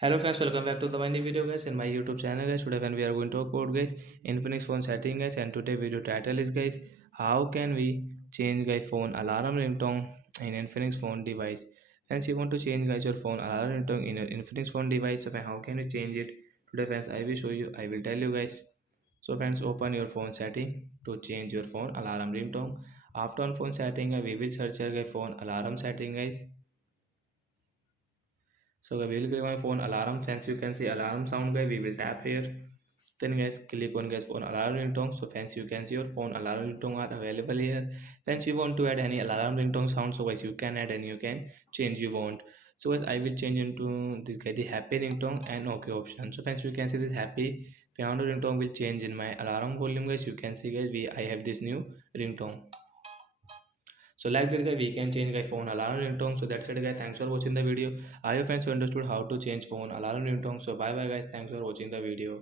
Hello friends, welcome back to the my new video guys in my YouTube channel guys. Today when we are going to talk about guys Infinix phone setting guys, and today video title is guys how can we change guys phone alarm ringtone in Infinix phone device. Friends, you want to change guys your phone alarm ringtone in your Infinix phone device, so friends, how can you change it? Today friends, I will show you, I will tell you guys. So friends, open your phone setting to change your phone alarm ringtone. After on phone setting, we will search your guys phone alarm setting guys. So we will click on my phone alarm. Friends, you can see alarm sound guy. We will tap here. Then guys click on guys phone alarm ringtone. So friends, you can see your phone alarm ringtone are available here. Friends, you want to add any alarm ringtone sound, so guys you can add and you can change you want. So guys, I will change into this guy the happy ringtone and okay option. So friends, you can see this happy piano ringtone will change in my alarm volume guys. You can see guys I have this new ringtone. So like that guy, we can change guy phone alarm ringtone. So that's it guy. Thanks for watching the video. I hope friends you understood how to change phone alarm ringtone. So bye bye guys. Thanks for watching the video.